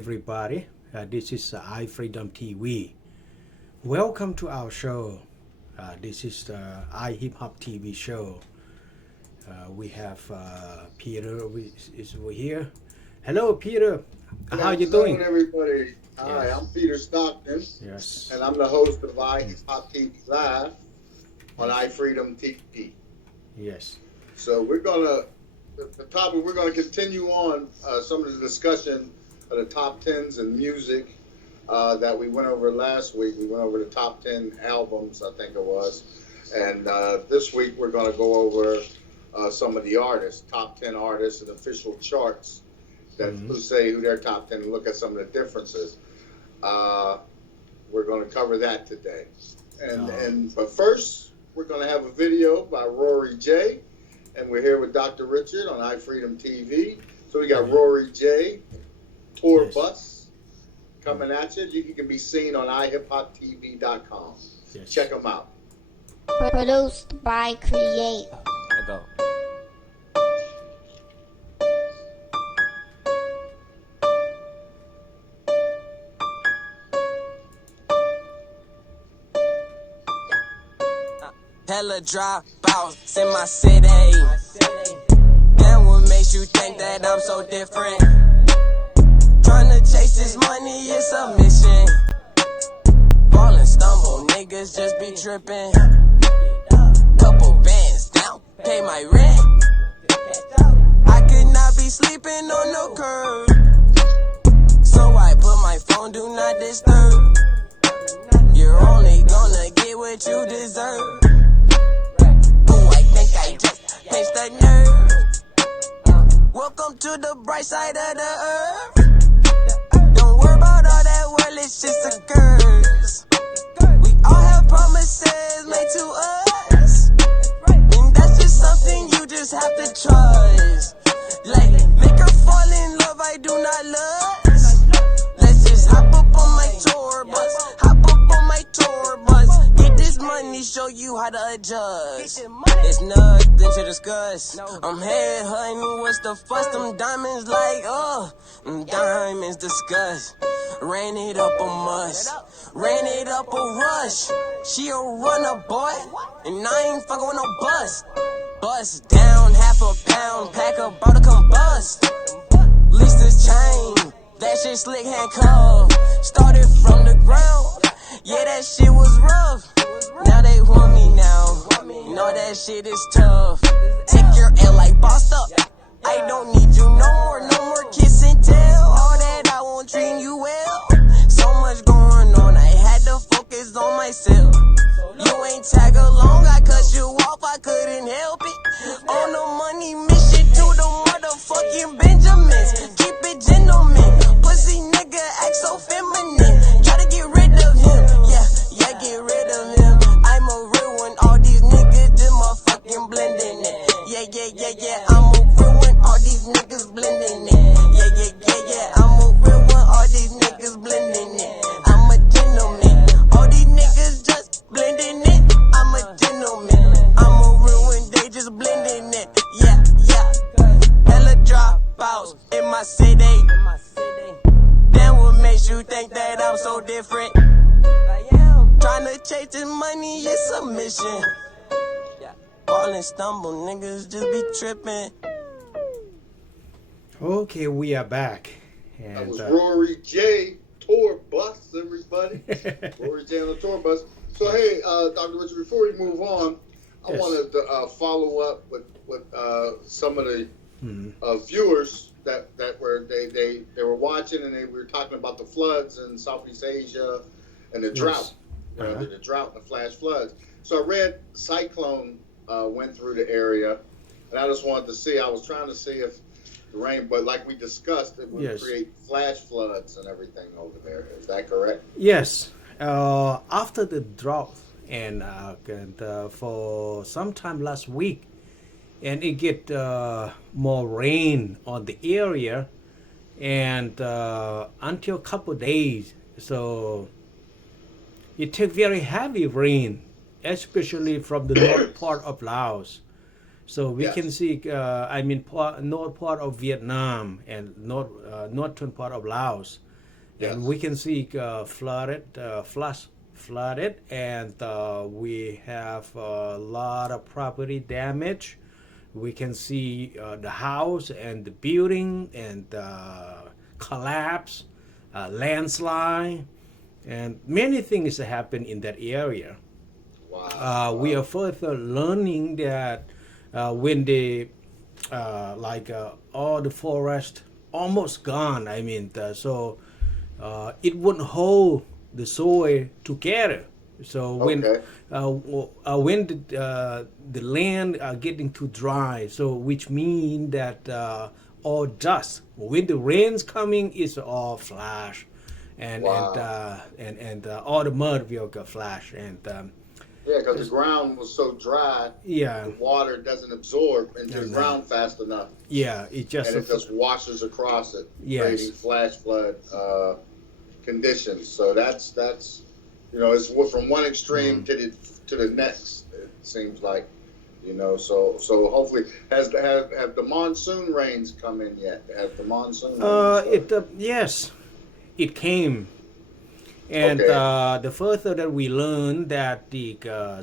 everybody. This is iFreedomTV. Welcome to our show. This is the iHipHopTV show. We have Peter is over here. Hello, Peter. How you doing? Everybody. Hi, I'm Peter Stockton. Yes. And I'm the host of iHipHopTV Live on iFreedomTV. Yes. So we're gonna continue on some of the discussion of the top 10s in music that we went over last week. We went over the top 10 albums, I think it was. And this week we're going to go over some of the artists, top 10 artists and official charts that who say who their top 10 and look at some of the differences. We're going to cover that today. But first, we're going to have a video by Rory J. And we're here with Dr. Richard on iFreedomTV. So we got Rory J. Tour Bus coming at you. You can be seen on iHipHopTV.com. Yes. Check them out. Produced by Create. I go. Hella dropouts in my city. Damn, what makes you think that I'm so different? Tryna chase this money, it's a mission. Fall and stumble, niggas just be tripping. Couple bands down, pay my rent. I could not be sleeping on no curb, so I put my phone do not disturb. You're only gonna get what you deserve. Pinch the nerve. Welcome to the bright side of the earth. Don't worry about all that world, it's just a curse. We all have promises made to us, and that's just something you just have to trust. Like, make her fall in love, I do not lust. Let's just hop up on my tour bus. Hop up on my tour bus. Get this money, show you how to adjust. It's nothing to discuss. I'm head hunting, what's the fuss? Them diamonds like, them diamonds disgust. Ran it up a must, ran it up a rush. She a runner, boy, and I ain't fucking with no bus. Bust down, half a pound, pack about to combust. Lease this chain, that shit slick handcuff. Started from the ground, yeah, that shit was rough. Now they want me now, know that shit is tough. Take your L like bossed up. I don't need you no more kiss and tell. All that I won't treat you well. So much going on, I had to focus on myself. You ain't tag along, I cut you off, I couldn't help it. On the money mission to the motherfucking Benjamins. Keep it gentleman, pussy nigga act so feminine. Try to get rid of him, yeah, get rid of him. I'm a real one, all these niggas just motherfucking blending it. Yeah, I'm a real one, all these niggas blending it. Yeah, I'm a real one, all these niggas blending it. I'm a gentleman, all these niggas just blending it. I'm a gentleman, I'm a real one, they just blending it. Yeah, hella dropouts in my city. Damn, what makes you think that I'm so different? Tryna chase this money, it's a mission. Fall and stumble, niggas just be tripping. Okay, we are back. And, that was Rory J. Tour Bus, everybody. Rory J. on the tour bus. So, hey, Dr. Richard, before we move on, I wanted to follow up with some of the viewers that were they were watching, and they were talking about the floods in Southeast Asia and the drought. The drought and the flash floods. So I read cyclone went through the area, and I just wanted to see. I was trying to see if the rain, but like we discussed, it would create flash floods and everything over there. Is that correct? Yes. After the drought and for some time last week, and it get more rain on the area, and until a couple days, so it took very heavy rain, especially from the north part of Laos. So we can see, north part of Vietnam and northern part of Laos. Yes. And we can see flooded, and we have a lot of property damage. We can see the house and the building and collapse, landslide, and many things happen in that area. Wow. We are further learning that when they all the forest almost gone. I mean, it wouldn't hold the soil together. So when the land are getting too dry, so which mean that all dust. When the rain's coming, it's all flash, and all the mud will go flash and. Yeah, because the ground was so dry. Yeah. The water doesn't absorb into the ground fast enough. Yeah, it just washes across it, yes. creating flash flood conditions. So that's it's from one extreme to the next. It seems like, So hopefully, have the monsoon rains come in yet? Have the monsoon? Yes, it came. And the further that we learned that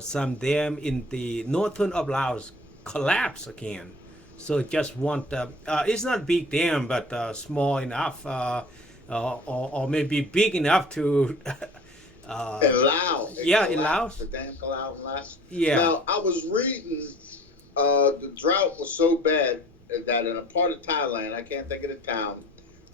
some dam in the northern of Laos collapsed again. So just it's not big dam, but small enough, or maybe big enough to. In Laos. In Laos. The dam collapsed in Laos. Yeah. Now I was reading, the drought was so bad that in a part of Thailand, I can't think of the town,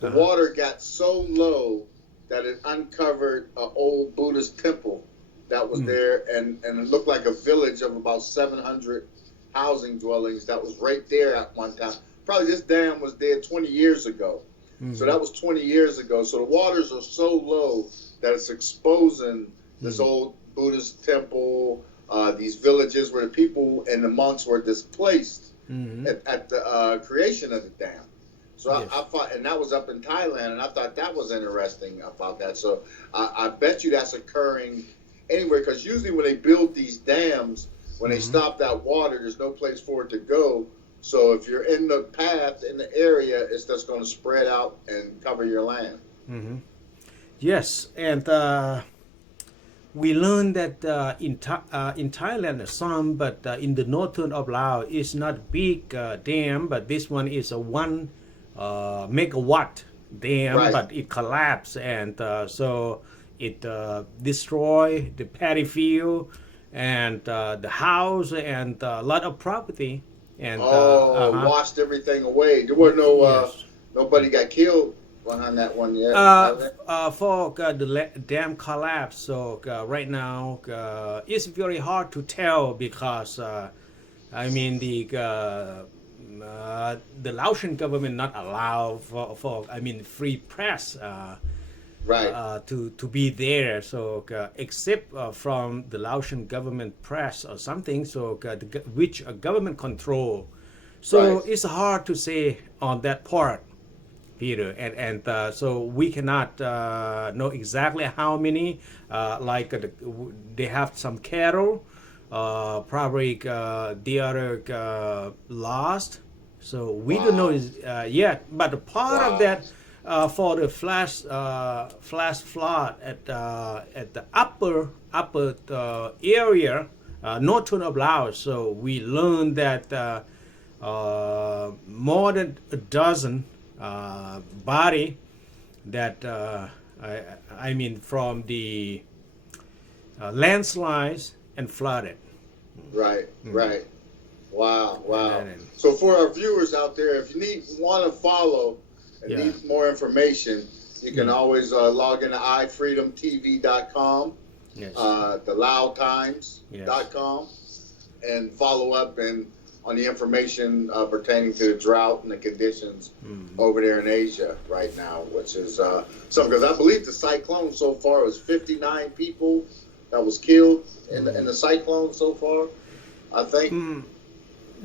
the water got so low that it uncovered an old Buddhist temple that was there, and it looked like a village of about 700 housing dwellings that was right there at one time. Probably this dam was there 20 years ago. So that was 20 years ago. So the waters are so low that it's exposing this old Buddhist temple, these villages where the people and the monks were displaced at the creation of the dam. So I thought, and that was up in Thailand, and I thought that was interesting about that. So I bet you that's occurring anywhere, because usually when they build these dams, when they stop that water, there's no place for it to go. So if you're in the path, in the area, it's just going to spread out and cover your land. Yes, and we learned that in Thailand some, but in the northern of Laos, it's not big dam, but this one is a 1 megawatt dam, but it collapsed, and so it destroyed the paddy field and the house and a lot of property. And washed everything away. There were nobody got killed behind that one yet. For the dam collapse, so right now it's very hard to tell, because the Laotian government not allow for free press to be there, so except from the Laotian government press or something, so which government control, so it's hard to say on that part, Peter, and so we cannot know exactly how many, they have some cattle, probably the other lost, so we don't know yet, but a part of that for the flash flood at the upper area, northern of Laos. So we learned that more than a dozen body that from the landslides and flooded. Right. Wow. So for our viewers out there, if you want to follow and need more information, you can always log into iFreedomTV.com, the LaoTimes.com, and follow up on the information pertaining to the drought and the conditions over there in Asia right now, which is something, because I believe the cyclone so far was 59 people that was killed in the cyclone so far, I think.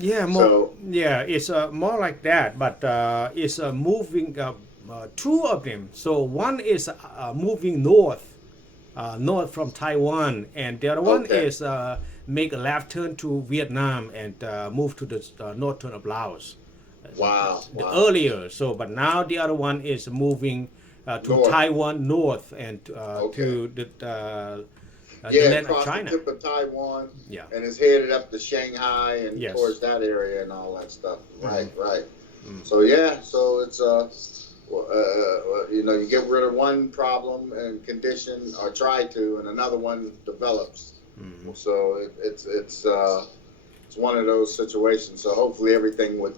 It's more like that, but it's moving 2 of them. So one is moving north from Taiwan, and the other one is make a left turn to Vietnam and move to the northern of Laos. Wow. Earlier, but now the other one is moving to North. Taiwan north and Okay. to the Yeah, land of across China. the tip of Taiwan. Yeah. And it's headed up to Shanghai and Yes. towards that area and all that stuff. Right, right. Mm. So yeah, so it's you know, you get rid of one problem and condition, or try to, and another one develops. Mhm. So it's one of those situations. So hopefully everything will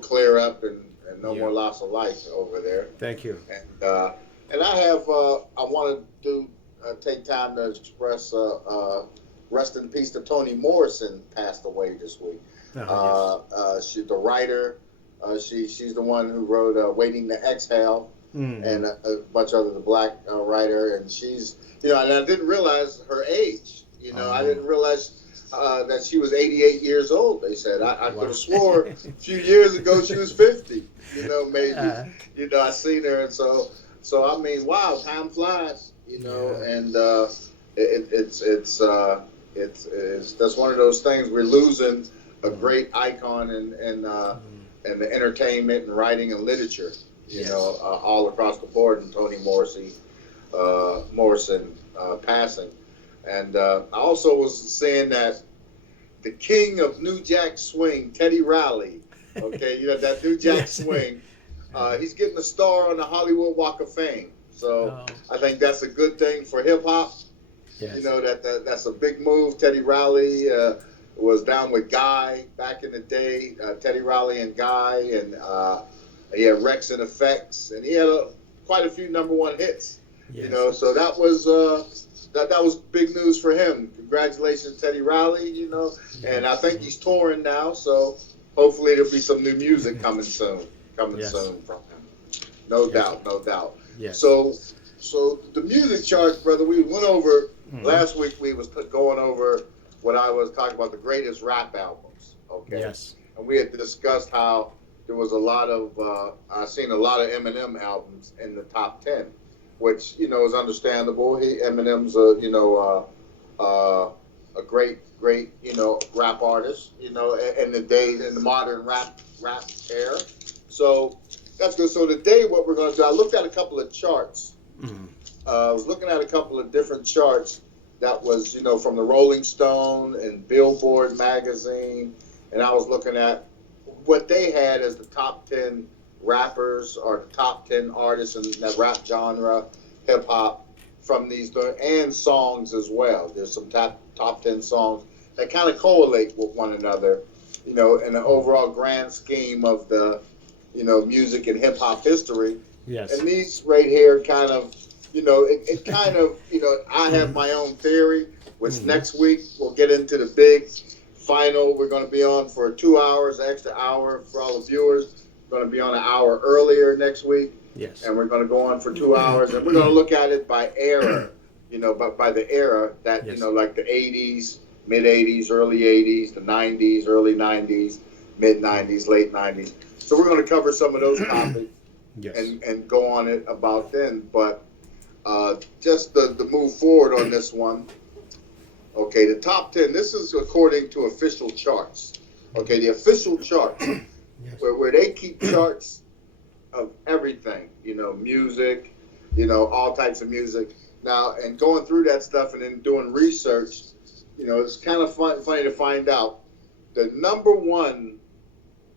clear up and no Yeah. more loss of life over there. Thank you. And I have I want to take time to express rest in peace to Toni Morrison, passed away this week. She's the writer. She's the one who wrote "Waiting to Exhale" and a bunch of other, the black writer. And she's, you know, and I didn't realize her age. You know, I didn't realize that she was 88 years old. They said I could have swore a few years ago she was 50. You know, maybe. You know, I seen her, and so I mean, wow, time flies. You know, and it's that's one of those things. We're losing a great icon in the entertainment and writing and literature. You know, all across the board. And Toni Morrison passing. And I also was saying that the king of New Jack Swing, Teddy Riley, okay, you know, that New Jack Swing, he's getting a star on the Hollywood Walk of Fame. So I think that's a good thing for hip hop. Yes. You know, that's a big move. Teddy Riley was down with Guy back in the day, Teddy Riley and Guy, and he had Rex and Effects, and he had quite a few #1 hits. Yes. You know, so that was that was big news for him. Congratulations, Teddy Riley. You know, and I think he's touring now, so hopefully there'll be some new music coming soon. Soon from him. No doubt. Yes. So the music charts, brother, we went over last week. We was going over what I was talking about, the greatest rap albums. Okay. Yes. And we had discussed how there was a lot of I seen a lot of Eminem albums in the top 10, which, you know, is understandable. Eminem's a great, you know, rap artist, you know, in the modern rap era. So that's good. So today what we're going to do, I looked at a couple of charts. I was looking at a couple of different charts that was, you know, from the Rolling Stone and Billboard magazine, and I was looking at what they had as the top 10 rappers or the top 10 artists in that rap genre, hip hop, from these, and songs as well. There's some top 10 songs that kind of correlate with one another, you know, in the overall grand scheme of the, you know, music and hip hop history. Yes. And these right here kind of, you know, it kind of, you know, I have my own theory, which next week we'll get into the big final. We're going to be on for 2 hours, an extra hour for all the viewers. We're going to be on an hour earlier next week. Yes. And we're going to go on for 2 hours, and we're going to look at it by era, you know, by the era that, you know, like the 80s, mid 80s, early 80s, the 90s, early 90s, mid 90s, late 90s. So we're going to cover some of those topics and go on it about then. But just the move forward on this one. Okay, the top 10, this is according to official charts. Okay, the official charts, where they keep charts of everything, you know, music, you know, all types of music. Now, and going through that stuff and then doing research, you know, it's kind of funny to find out the #1,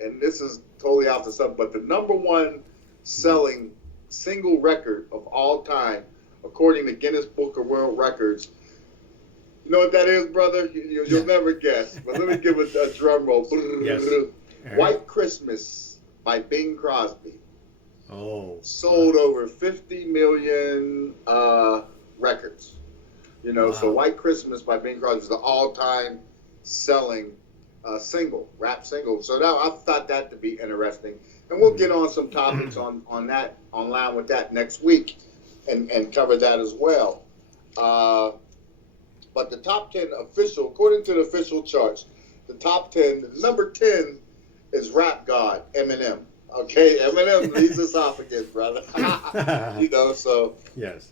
and this is totally off the subject, but the #1 selling single record of all time, according to Guinness Book of World Records. You know what that is, brother? You'll never guess. But let me give it a drum roll. Yes. White Christmas by Bing Crosby. Oh. Sold over 50 million records. You know, so White Christmas by Bing Crosby is the all-time selling single, rap single. So now I thought that to be interesting. And we'll get on some topics on that, online with that next week and cover that as well. But the top 10 official, according to the official charts, the top 10, number 10 is Rap God, Eminem. Okay, Eminem leads us off again, brother. You know, so yes,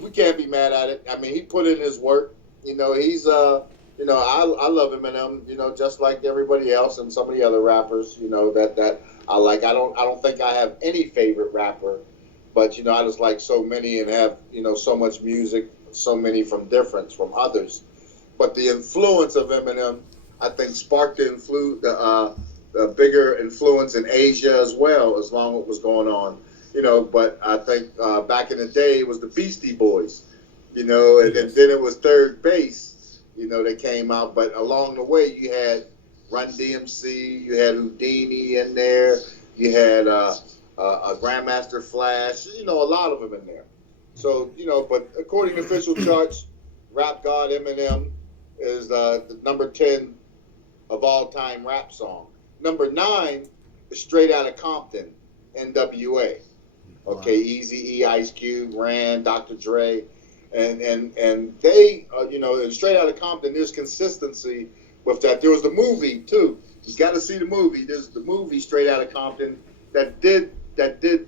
we can't be mad at it. I mean, he put in his work. You know, he's you know, I love Eminem. You know, just like everybody else and some of the other rappers. You know that I like. I don't think I have any favorite rapper but I just like so many and have so much music, so many from others. But the influence of Eminem, I think, sparked the bigger influence in Asia as well, as long as what was going on. But I think back in the day it was the Beastie Boys, and then it was Third Base, that came out. But along the way you had Run DMC, you had Houdini in there, you had Grandmaster Flash, a lot of them in there. So, but according to official charts, Rap God Eminem is the number 10 of all time rap song. Number 9 is Straight Outta Compton, NWA. Okay, Eazy-E, Ice Cube, Ran, Dr. Dre, and they, in Straight Outta Compton, there's consistency with that. There was the movie too. You got to see the movie. There's the movie Straight Outta Compton that did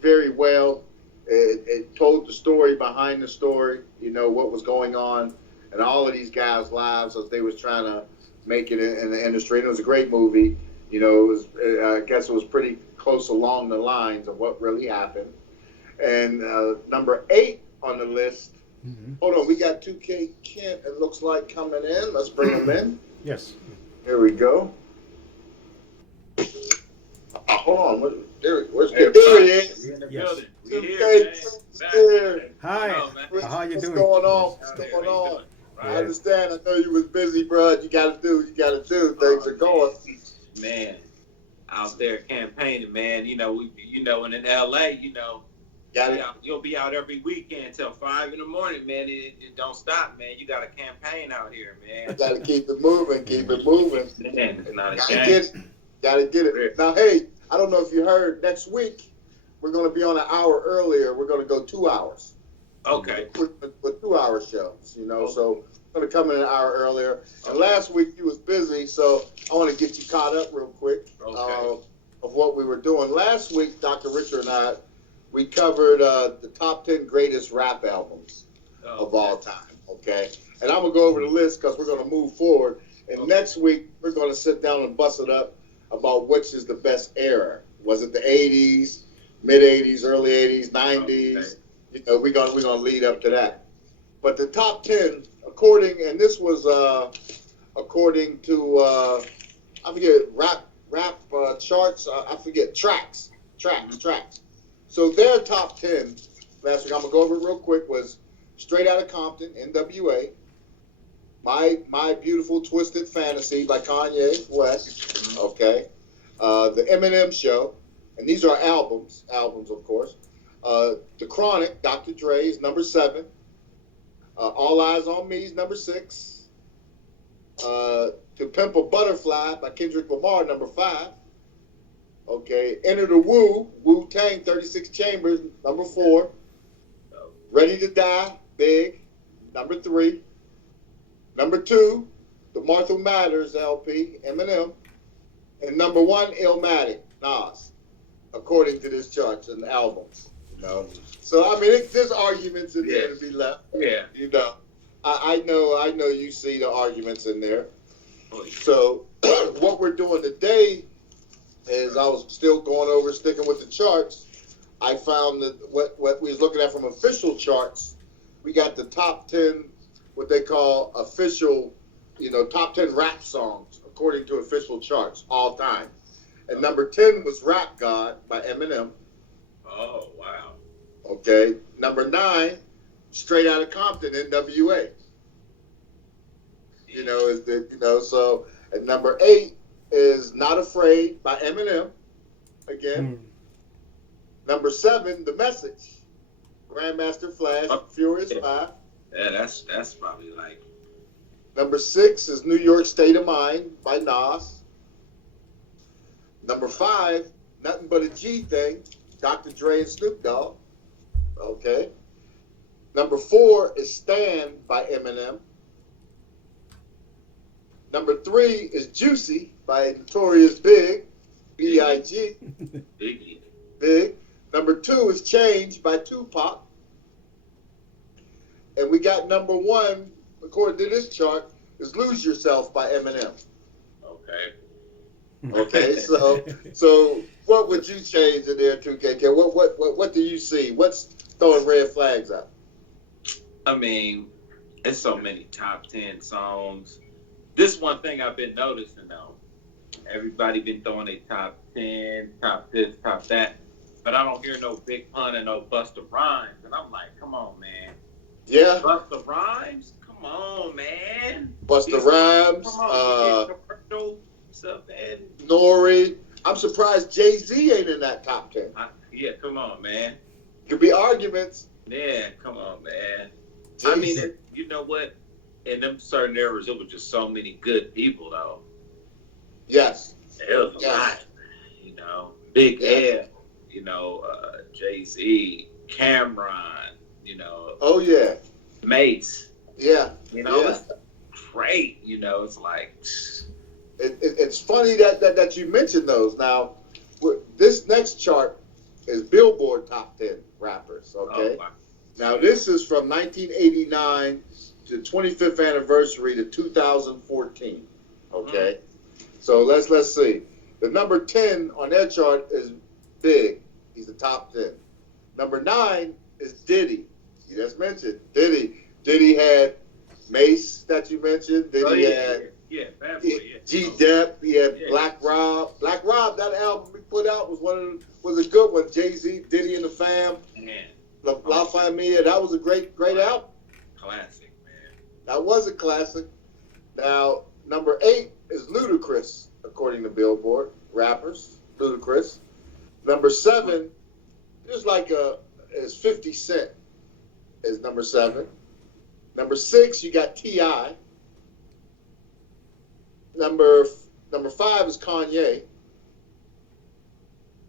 very well. It told the story behind the story. What was going on and all of these guys' lives as they was trying to make it in the industry. And it was a great movie. It was. I guess it was pretty close along the lines of what really happened. And number 8 on the list. Mm-hmm. Hold on, we got 2K Kent. It looks like coming in. Let's bring him in. Yes. Here we go. Hold on. Where's Hey, there he is. We in the Yes. building. We 2K here, man. here. Hi. Hello, man. How you What's doing? going on? Yes. What's How going you on? doing? I Right. understand. I know you was busy, bro. You got to do what you got to do. Things are going. Man, out there campaigning, man. And in LA, Got it. you'll be out every weekend till 5 in the morning, man. It don't stop, man. You got a campaign out here, man. Got to keep it moving. Keep it moving. Man, it's not a Got to game. get it. Got to get it. Now, hey, I don't know if you heard. Next week, we're going to be on an hour earlier. We're going to go 2 hours. Okay. With 2 hour shows, so I'm going to come in an hour earlier. And last week you was busy, so I want to get you caught up real quick of what we were doing. Last week, Dr. Richard and I, we covered the top 10 greatest rap albums of all time, okay? And I'm going to go over the list because we're going to move forward. And next week, we're going to sit down and bust it up about which is the best era. Was it the 80s, mid-80s, early 80s, 90s? We're gonna lead up to that. But the top 10, according to I forget rap charts. I forget tracks. So their top 10 last week, I'm gonna go over it real quick, was Straight Outta Compton, NWA, My Beautiful Twisted Fantasy by Kanye West, okay, the Eminem Show, and these are albums of course. The Chronic, Dr. Dre is number 7. All Eyes on Me is number 6. To Pimp a Butterfly by Kendrick Lamar, number 5. Okay, Enter the Wu-Tang, 36 Chambers, number 4. Ready to Die, Big, number 3. Number 2, The Martha Matters LP, Eminem. And number 1, Illmatic, Nas, according to this chart and albums. So I mean, there's arguments in there to be left. Yeah. I know you see the arguments in there. So what we're doing today is I was still going over, sticking with the charts. I found that what we was looking at from official charts, we got the top 10, what they call official, top 10 rap songs according to official charts all time. And number 10 was Rap God by Eminem. Oh, wow. Okay. Number 9, Straight Outta Compton, NWA. So, and number 8 is Not Afraid by Eminem. Again. Number 7, The Message, Grandmaster Flash, Furious 5. Yeah, that's probably like. Number 6 is New York State of Mind by Nas. Number 5, Nothing But a G Thing, Dr. Dre and Snoop Dogg. Okay. Number 4 is Stand by Eminem. Number 3 is Juicy by Notorious Big, B.I.G. Big. Number 2 is Change by Tupac. And we got number 1, according to this chart, is Lose Yourself by Eminem. Okay. Okay, so what would you change in there, 2KK? What do you see? What's throwing red flags out? I mean, it's so many top 10 songs. This one thing I've been noticing though. Everybody been throwing a top 10, top this, top that. But I don't hear no Big Pun and no Busta Rhymes. And I'm like, come on, man. Yeah. Busta Rhymes? Come on, man. Busta Rhymes. Come on, commercial stuff, man. Nori. I'm surprised Jay-Z ain't in that top 10. Yeah, come on, man. Could be arguments. Yeah, come on, man. Jay-Z. I mean, you know what? In them certain eras, it was just so many good people, though. Yes. It was a lot, you know. Big L, you know, Jay-Z, Cameron, you know. Oh, yeah. Mace. Yeah. You know, it's great, you know. It's like... It's funny that you mentioned those. Now, this next chart is Billboard Top 10 rappers, okay? Oh, wow. Now, this is from 1989 to 25th anniversary to 2014, okay? So let's see. The number 10 on their chart is Big. He's the top 10. Number 9 is Diddy. You just mentioned Diddy. Diddy had Mace that you mentioned. Diddy had Bad Boy, G-Dep. He had Black Rob. Black Rob, that album we put out was a good one. Jay-Z, Diddy and the Fam. Man. La Familia. That was a great album. Classic, man. That was a classic. Now, number 8 is Ludacris, according to Billboard. Rappers, Ludacris. Number 7, is 50 Cent is number 7. Number 6, you got T.I. Number 5 is Kanye.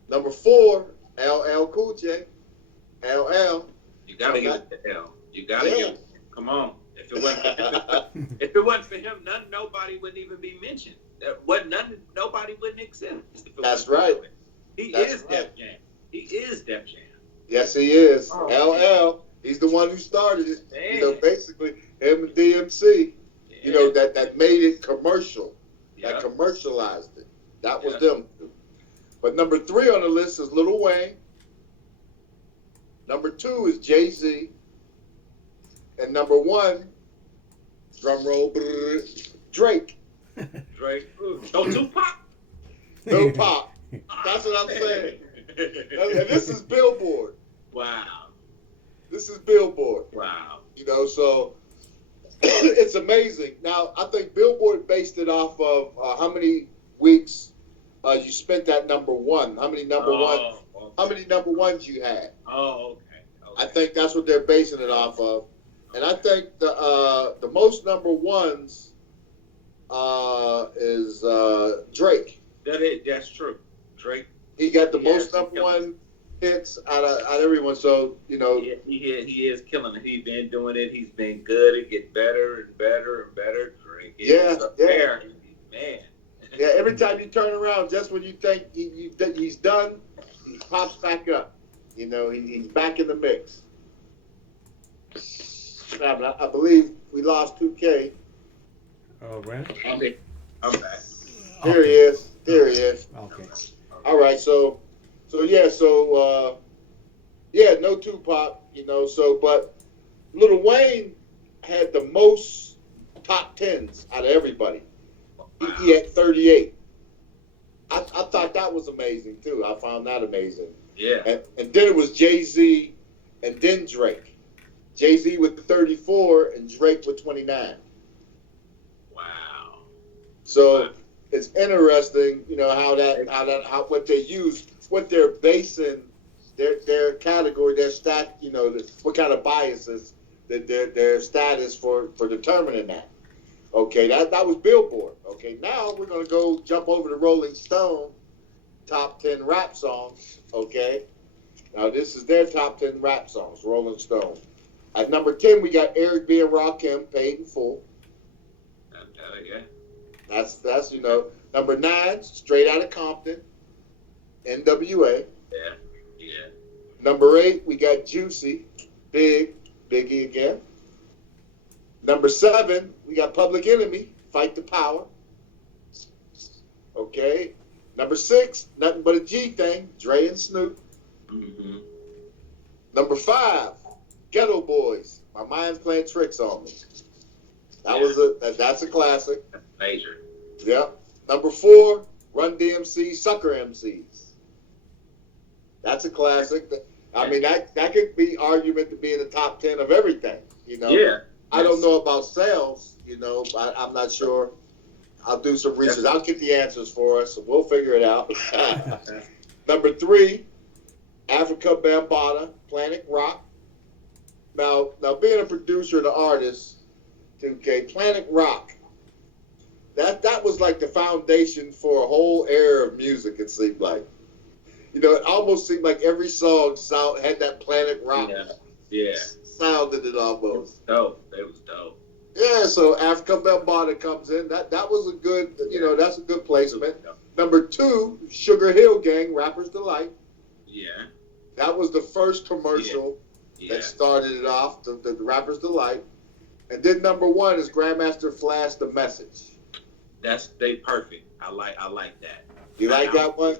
Number 4, LL Cool J. LL. You gotta give it to L. You gotta give it. Come on. If it wasn't for him, nobody wouldn't even be mentioned. Nobody wouldn't exist. That's right. He is Def Jam. He is Def Jam. Yes, he is. Oh, LL. He's the one who started it. Man. You know, basically him and DMC. Yeah. You know, that made it commercial. Yeah. That commercialized it. That was them. But number 3 on the list is Lil Wayne. Number 2 is Jay-Z. And number 1, drum roll, Drake. Drake. No Tupac. No Pop. That's what I'm saying. And this is Billboard. Wow. This is Billboard. Wow. You know, so it's amazing. Now, I think Billboard based it off of how many weeks you spent that number 1. How many number ones you had. Oh, okay. I think that's what they're basing it off of. And I think the most number 1s is Drake. That's true. Drake. He got the most number 1 hits out of everyone. So, you know. He is killing it. He's been doing it. He's been good. It get better and better and better. Drake is up there. Man. Yeah, every time you turn around, just when you think he's done, he pops back up. You know, he's back in the mix. Now, I believe we lost 2K. Oh, right. Okay. I'm back. Here he is. Here he is. Okay. All right. So no Tupac. You know. So, but Lil Wayne had the most top 10s out of everybody. He had 38. I thought that was amazing too. I found that amazing. Yeah. And then it was Jay-Z and then Drake. Jay-Z with the 34 and Drake with 29. Wow. So it's interesting, you know, how what they use, what they're basing their category, their stat, you know, what kind of biases that their status for determining that. Okay, that was Billboard. Okay, now we're gonna go jump over to Rolling Stone top 10 rap songs. Okay, now this is their top 10 rap songs. Rolling Stone. At number 10, we got Eric B and Rakim, Paid in Full. Yeah. That's you know. Number 9, Straight Outta Compton, NWA. Yeah. Number 8, we got Juicy, Biggie again. Number 7, we got Public Enemy, Fight the Power. Okay. Number 6, Nothing But a G Thing, Dre and Snoop. Mm-hmm. Number 5, Ghetto Boys. My mind's playing tricks on me. That's a classic. Major. Yep. Number 4, Run DMC, Sucker MCs. That's a classic. I mean, that could be argument to be in the top 10 of everything, you know. Yeah. I don't know about sales, you know. I'm not sure. I'll do some research. I'll get the answers for us, and we'll figure it out. Number 3, Africa Bambaataa, Planet Rock. Now, being a producer and an artist, 2K, Planet Rock, that was like the foundation for a whole era of music, it seemed like. You know, it almost seemed like every song had that Planet Rock sound in it almost. It was dope. Yeah, so Africa Bambaataa comes in. That was a good, you know, that's a good placement. Number 2, Sugar Hill Gang, Rapper's Delight. Yeah. That was the first commercial that started it off, the Rapper's Delight. And then number 1 is Grandmaster Flash, The Message. They perfect. I like that. You like that one?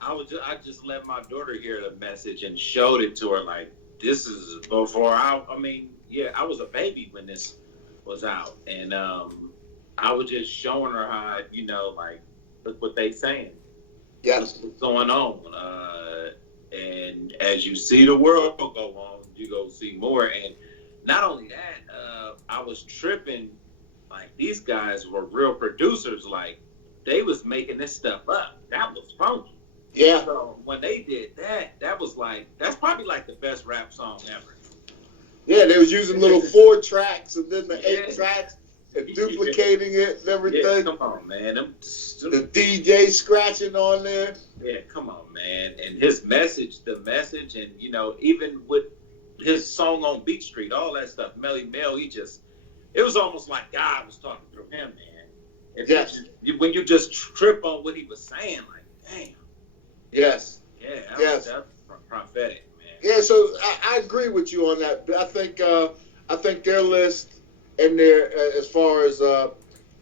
I just let my daughter hear the message and showed it to her. Like, this is before I was a baby when this was out, and I was just showing her how, you know, like, look what they saying. Yes. What's going on? And as you see the world go on, you go see more. And not only that, I was tripping. Like, these guys were real producers. Like, they was making this stuff up. That was funky. Yeah. So when they did that was like, that's probably like the best rap song ever. Yeah, they was using little 4 tracks and then the 8 tracks and duplicating it and everything. Yeah, come on, man. The DJ scratching on there. Yeah, come on, man. And his message, and, you know, even with his song on Beat Street, all that stuff, Melly Mel, it was almost like God was talking through him, man. When you just trip on what he was saying, like, damn. Yes. Yeah, yes. That's prophetic, man. Yeah, so I agree with you on that. I think their list and their as far as the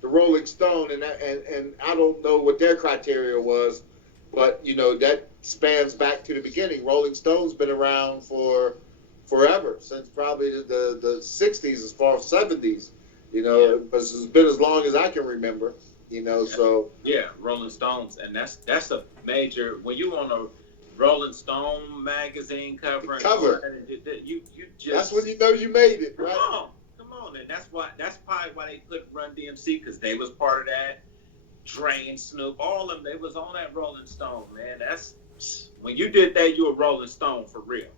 Rolling Stone and I don't know what their criteria was, but you know that spans back to the beginning. Rolling Stone's been around for forever, since probably the 60s, as far as 70s. You know, but it's been as long as I can remember. You know, so Rolling Stones, and that's a major. When you on a Rolling Stone magazine cover, you just, that's when you know you made it, right? Come on, and that's probably why they put Run DMC, because they was part of that. Dre and Snoop, all of them, they was on that Rolling Stone, man. That's when you did that, you were Rolling Stone for real.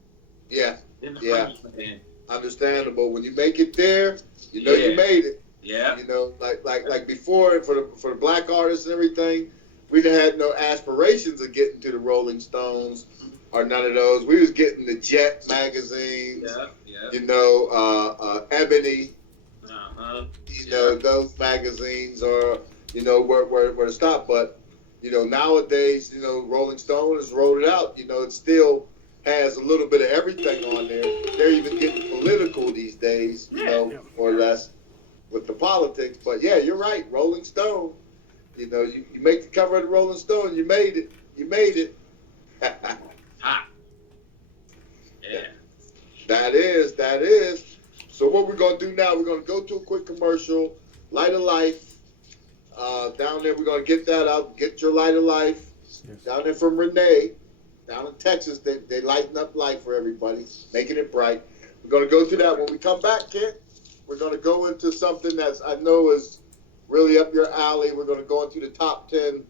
Yeah, man. Understandable. When you make it there, you know you made it. Yeah. You know, like before for the black artists and everything, we didn't have no aspirations of getting to the Rolling Stones or none of those. We was getting the Jet magazines. Yeah. You know, Ebony. You know, those magazines are, you know, where to stop. But, you know, nowadays, you know, Rolling Stone has rolled it out. You know, it still has a little bit of everything on there. They're even getting political these days, you know, more or less, with the politics. But yeah, you're right. Rolling Stone. You know, you make the cover of the Rolling Stone, you made it. You made it. Hot. Yeah. That is. So what we're gonna do now, we're gonna go to a quick commercial. Light of Life. Down there, we're gonna get that out. Get your Light of Life. Yes. Down there from Renee. Down in Texas, they lighten up life for everybody, making it bright. We're going to go through that. When we come back, Kent, we're going to go into something that's I know is really up your alley. We're going to go into the top 10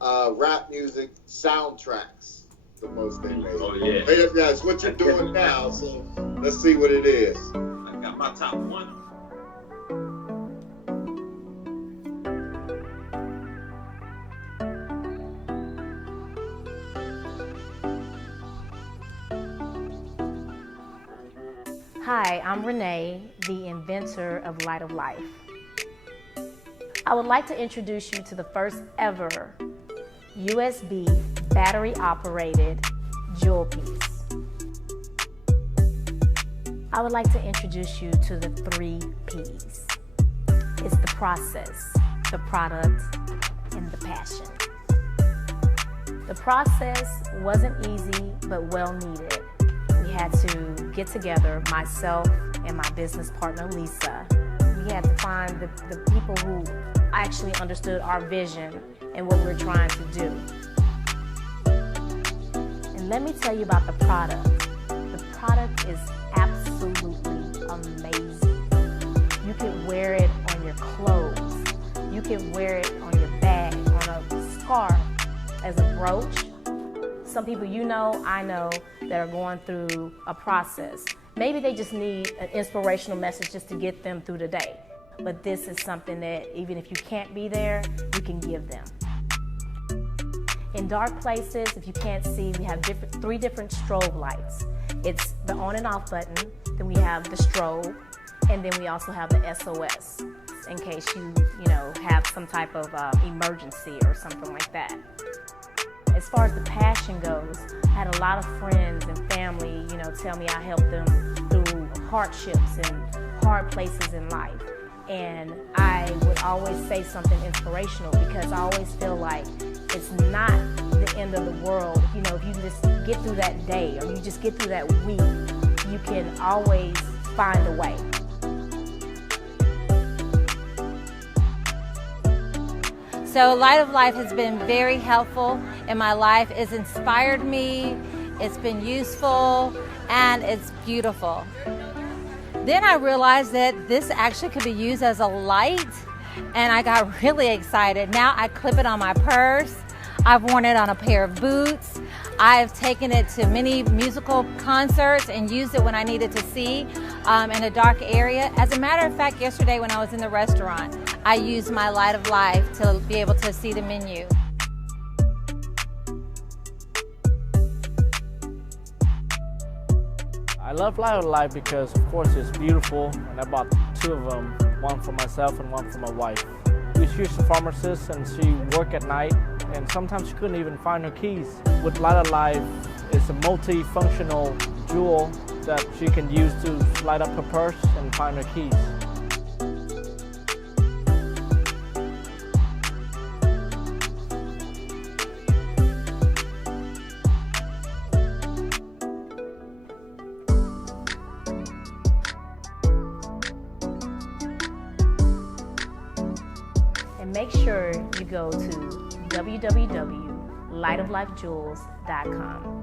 rap music soundtracks, the most they made. Oh, yeah. Hey, that's what you're doing now, so let's see what it is. I got my top 1. Hi, I'm Renee, the inventor of Light of Life. I would like to introduce you to the first ever USB battery-operated jewel piece. I would like to introduce you to the 3 Ps. It's the process, the product, and the passion. The process wasn't easy, but well needed. We had to get together, myself and my business partner, Lisa. We had to find the people who actually understood our vision and what we're trying to do. And let me tell you about the product. The product is absolutely amazing. You can wear it on your clothes. You can wear it on your bag, on a scarf, as a brooch. Some people I know that are going through a process. Maybe they just need an inspirational message just to get them through the day. But this is something that even if you can't be there, you can give them. In dark places, if you can't see, we have three different strobe lights. It's the on and off button, then we have the strobe, and then we also have the SOS in case you have some type of emergency or something like that. As far as the passion goes, I had a lot of friends and family, tell me I helped them through hardships and hard places in life. And I would always say something inspirational because I always feel like it's not the end of the world. If you just get through that day or you just get through that week, you can always find a way. So Light of Life has been very helpful in my life. It's inspired me, it's been useful, and it's beautiful. Then I realized that this actually could be used as a light, and I got really excited. Now I clip it on my purse. I've worn it on a pair of boots. I've taken it to many musical concerts and used it when I needed to see in a dark area. As a matter of fact, yesterday when I was in the restaurant, I used my Light of Life to be able to see the menu. I love Light of Life because, of course, it's beautiful, and I bought two of them, one for myself and one for my wife. She used a pharmacist, and she worked at night, and sometimes she couldn't even find her keys. With Light of Life, it's a multifunctional jewel that she can use to light up her purse and find her keys. And make sure you go to www.lightoflifejewels.com.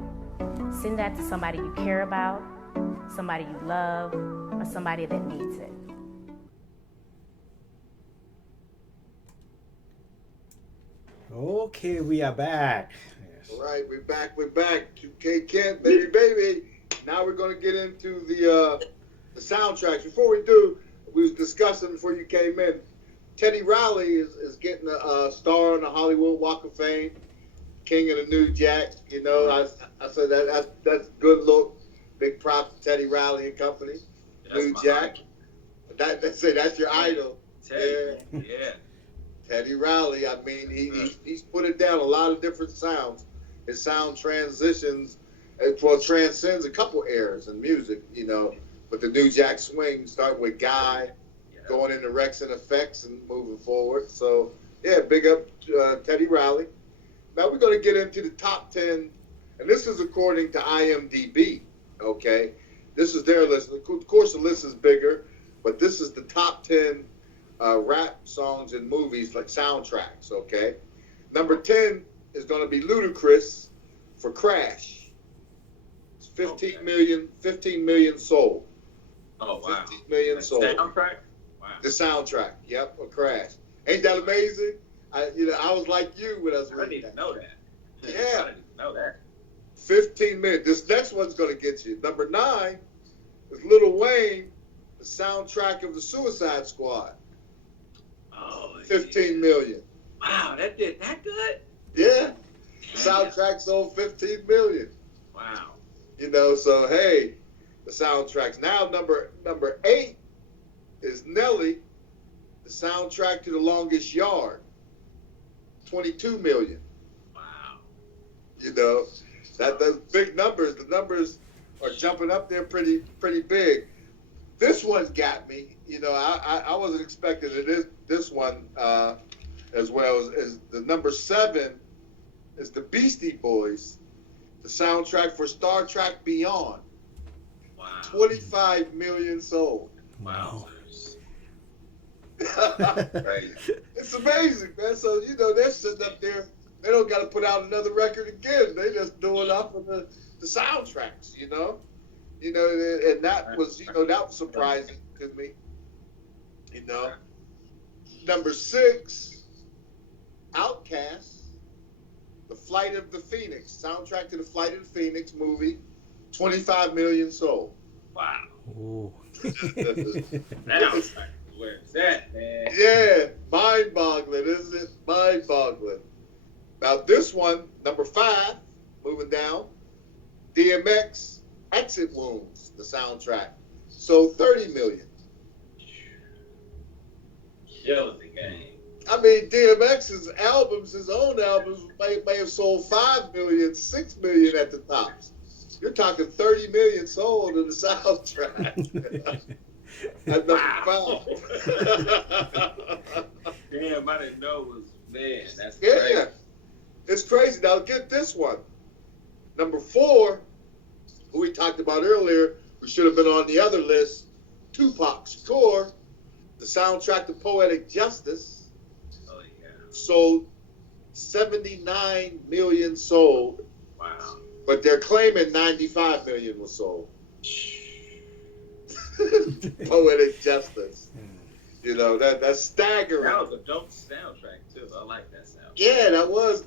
Send that to somebody you care about, somebody you love, or somebody that needs it. Okay, we are back. Yes. All right, we're back. 2K Kent, baby. Now we're going to get into the soundtracks. Before we do, we was discussing before you came in, Teddy Riley is getting a star on the Hollywood Walk of Fame, King of the New Jack. I said that's good look. Big props to Teddy Riley and company. New Jack. That's your idol. Teddy. Yeah. Teddy Riley. I mean, he's put it down a lot of different sounds. His sound transcends a couple eras in music. But the New Jack swing, starting with Guy, going into Rex and Effects and moving forward. So, yeah, big up Teddy Riley. Now we're going to get into the top 10, and this is according to IMDb, okay? This is their list. Of course, the list is bigger, but this is the top 10 rap songs and movies, like soundtracks, okay? Number 10 is going to be Ludacris for Crash. It's 15 million sold. Oh, wow. 15 million sold. Soundtrack? Wow. The soundtrack, yep, of Crash. Ain't that amazing? I was like you when I was reading. I didn't even know that. Yeah. I didn't even know that. 15 minutes. This next one's going to get you. Number 9 is Lil Wayne, the soundtrack of the Suicide Squad. Oh, 15 million. Wow, that did that good? Yeah. Soundtrack sold 15 million. Wow. So hey, the soundtracks. Now number 8 is Nelly, the soundtrack to The Longest Yard. 22 million. Wow. That's big numbers. The numbers are jumping up there pretty big. This one's got me. I wasn't expecting this one as well as the number 7 is the Beastie Boys, the soundtrack for Star Trek Beyond. 25 million sold. Wow. Right. It's amazing, man. So, they're sitting up there. They don't got to put out another record again. They just do it off of the soundtracks, and that was, that was surprising to me. Number 6, Outkast, The Flight of the Phoenix, soundtrack to The Flight of the Phoenix movie, 25 million sold. Wow. Ooh. That was like, where's that, man? Yeah, mind-boggling, isn't it? Mind-boggling. Now this one, number 5, moving down, DMX, Exit Wounds, the soundtrack. So 30 million. Killing the game. I mean, DMX's albums, his own albums, may have sold 5 million, 6 million at the tops. You're talking 30 million sold in the soundtrack. At number 5. Damn, I didn't know it was, man, that's Yeah, crazy. it's crazy. Now get this one. Number 4, who we talked about earlier, who should have been on the other list, Tupac Shakur, the soundtrack to Poetic Justice, Oh, yeah. sold 79 million sold, Wow. but they're claiming 95 million was sold. Poetic Justice. That's staggering. That was a dope soundtrack, too. I like that soundtrack. Yeah, that was.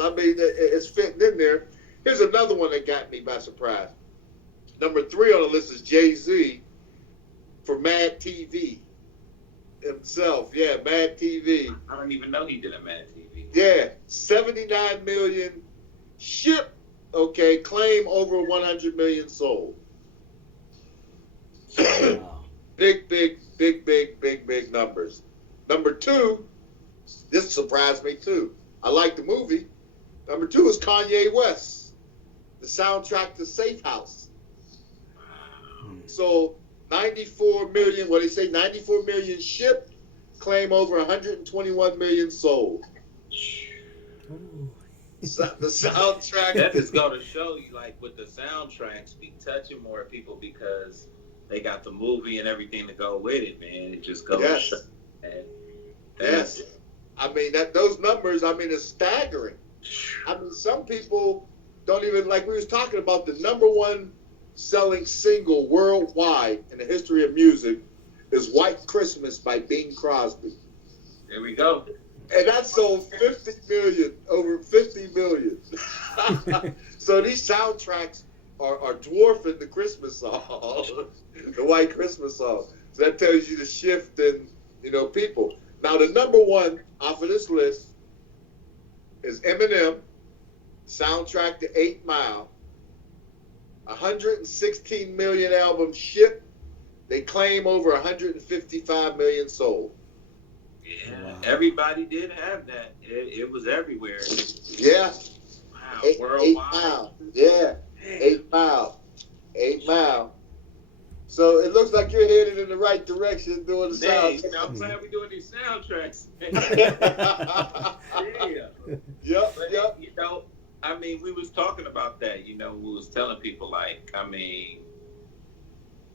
I mean, it's fitting in there. Here's another one that got me by surprise. Number 3 on the list is Jay-Z for Mad TV himself. Yeah, Mad TV. I don't even know he did a Mad TV. Yeah, 79 million shipped. Okay, claim over 100 million sold. Wow. Big numbers. Number 2, this surprised me too. I like the movie. Number 2 is Kanye West, the soundtrack to Safe House. So 94 million, what they say, 94 million shipped, claim over 121 million sold. Ooh. The soundtrack. That just go to show you, like, with the soundtracks, be touching more people because they got the movie and everything to go with it, man. It just goes to show. Man. Yes. I mean, those numbers, it's staggering. I mean, some people don't even, like we was talking about, the number 1 selling single worldwide in the history of music is White Christmas by Bing Crosby. There we go. And that sold 50 million, over 50 million. So these soundtracks are dwarfing the Christmas song, the White Christmas song. So that tells you the shift in, people. Now the number 1 off of this list is Eminem, soundtrack to 8 Mile. 116 million albums shipped. They claim over 155 million sold. Yeah, Wow. everybody did have that. It was everywhere. Yeah. Wow, 8 worldwide. Mile. Yeah. 8 Mile. 8 Mile. So it looks like you're headed in the right direction doing the Dang, soundtrack. I'm glad we're doing these soundtracks. Yeah. Yep. But, I mean, we was talking about that, we was telling people, like, I mean,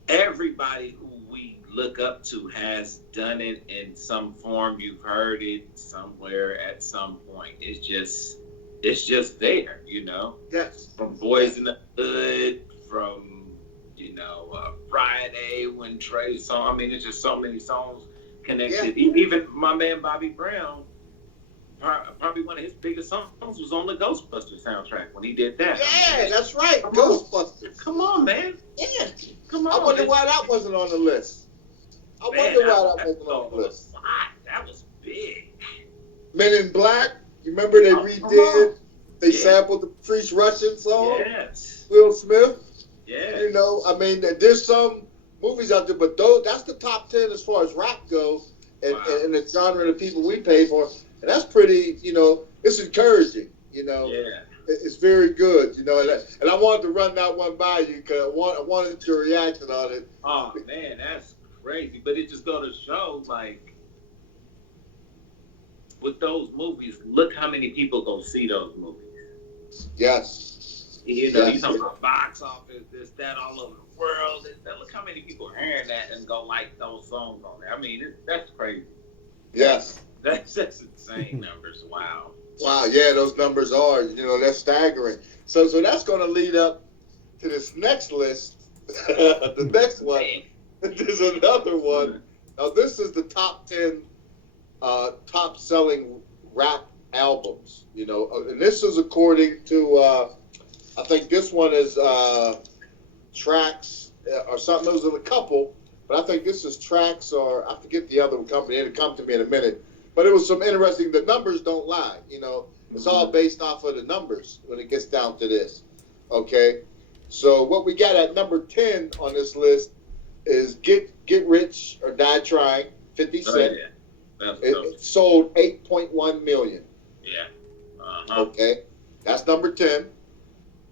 everybody who we look up to has done it in some form. You've heard it somewhere at some point. It's just there, Yes. From Boys in the Hood, from, Friday when Trey song. I mean, it's just so many songs connected. Yeah. Even my man Bobby Brown, probably one of his biggest songs was on the Ghostbusters soundtrack when he did that. Yeah, that's right. Come Ghostbusters. Come on, man. Yeah. Come on. I wonder why that wasn't on the list. I wonder why that wasn't on the list. That was big. Men in Black, you remember they redid, they Yeah. sampled the Patrice Russian song, Yes. Will Smith. Yeah. There's some movies out there, but that's the top 10 as far as rap goes, and, Wow. and the genre of people we pay for. And that's pretty, it's encouraging, Yeah. It's very good, and I wanted to run that one by you because I wanted your reaction on it. Oh man, that's crazy. But it just go to show, like, with those movies, look how many people go see those movies. Yes. You talking about box office, this, that, all over the world? Look how many people are hearing that and go like those songs on there. I mean, that's crazy. Yes. That's insane numbers. Wow. Wow, yeah, those numbers are, they're staggering. So that's going to lead up to this next list. The next one, there's another one. Now, this is the top 10 top-selling rap albums, and this is according to, I think this one is Tracks or something. Those are a couple, but I think this is Tracks or I forget the other company. It'll come to me in a minute. But it was some interesting. The numbers don't lie. It's all based off of the numbers when it gets down to this. Okay, so what we got at number 10 on this list is "Get Rich or Die Trying." 50 Cent. Oh, yeah. It sold 8.1 million. Yeah. Okay, that's number 10.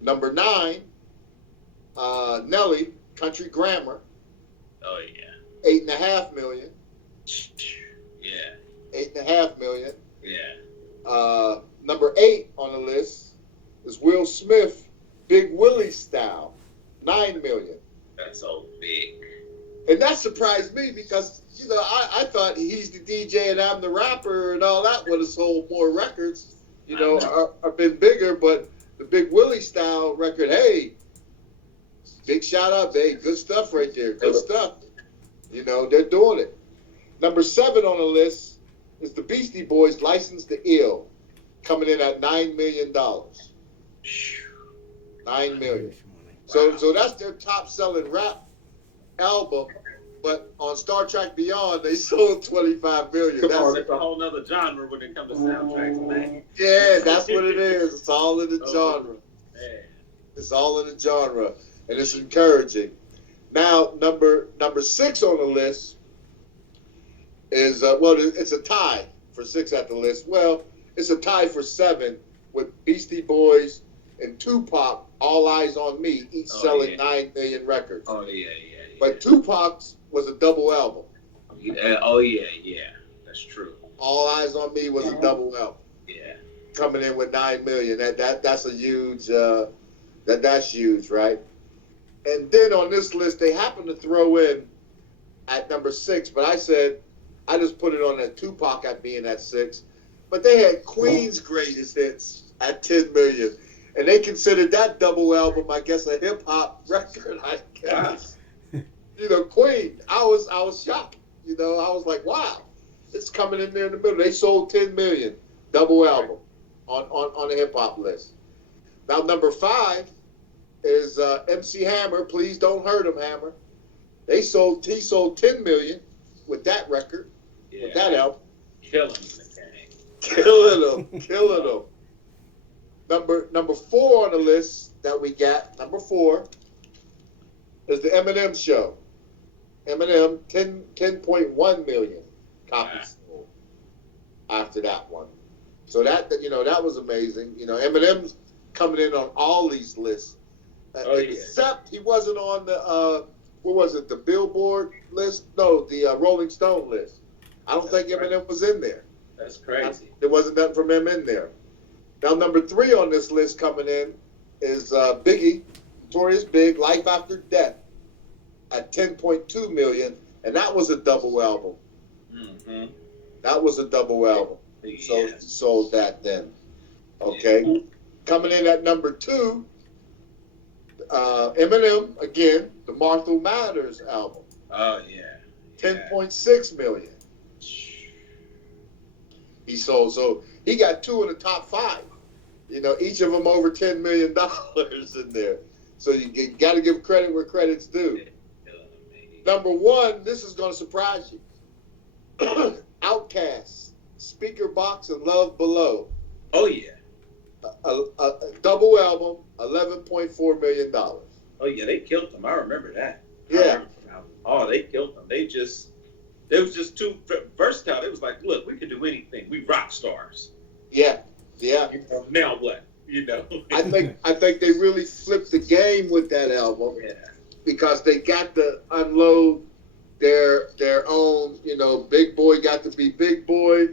Number 9, Nelly, Country Grammar. Oh yeah. 8.5 million. Yeah. 8.5 million. Yeah. Number 8 on the list is Will Smith, Big Willie Style, 9 million. That's so big. And that surprised me because, I thought he's the DJ and I'm the rapper and all that would have sold more records, or been bigger. But the Big Willie Style record, hey, big shout out, babe. Good stuff right there. Good stuff. They're doing it. Number 7 on the list is the Beastie Boys, License to Ill, coming in at $9 million. 9 million. So that's their top selling rap album. But on Star Trek Beyond, they sold 25 million. That's a whole nother genre when it comes to soundtracks, man. Yeah, that's what it is. It's all in the genre. Man. It's all in the genre, and it's encouraging. Now, number 6 on the list is it's a tie for 6 at the list. Well, it's a tie for 7 with Beastie Boys and Tupac. All Eyes on Me, each selling 9 million records. Oh yeah. But Tupac's was a double album. Yeah. That's true. All Eyes on Me was a double album. Yeah. Coming in with 9 million. That's a huge. That's huge, right? And then on this list, they happen to throw in at number 6, but I said I just put it on that Tupac at being at 6. But they had Queen's Greatest Hits at 10 million, and they considered that double album, I guess, a hip hop record. I guess. Queen. I was shocked. I was like, wow, it's coming in there in the middle. They sold 10 million double album on the hip hop list. Now number 5 is MC Hammer. Please Don't Hurt Him, Hammer. He sold 10 million with that record, with that album. Killing the gang. Killing them. Number 4 on the list that we got. Number 4 is the Eminem Show. Eminem, 10.1 million copies sold after that one. So that was amazing. Eminem's coming in on all these lists, except he wasn't on the what was it? The Billboard list? No, the Rolling Stone list. I don't think Eminem was in there. That's crazy. There wasn't nothing from him in there. Now number 3 on this list coming in is Biggie, Notorious Big, Life After Death, at 10.2 million, and that was a double album. Mm-hmm. That was a double album. So he sold that then. Okay. Yeah. Coming in at number 2, Eminem, again, the Martha Matters album. Oh, yeah. 10.6 million. He sold. So he got 2 in the top 5. Each of them over $10 million in there. So you got to give credit where credit's due. Number 1, this is going to surprise you. Outkast, Speaker Box and Love Below. Oh, yeah. A double album, $11.4 million. Oh, yeah, they killed them. I remember that. Yeah. They killed them. They was just too versatile. It was like, look, we can do anything. We rock stars. Yeah. Now what? I think they really flipped the game with that album. Yeah. Because they got to unload their own, Big Boy got to be Big Boy,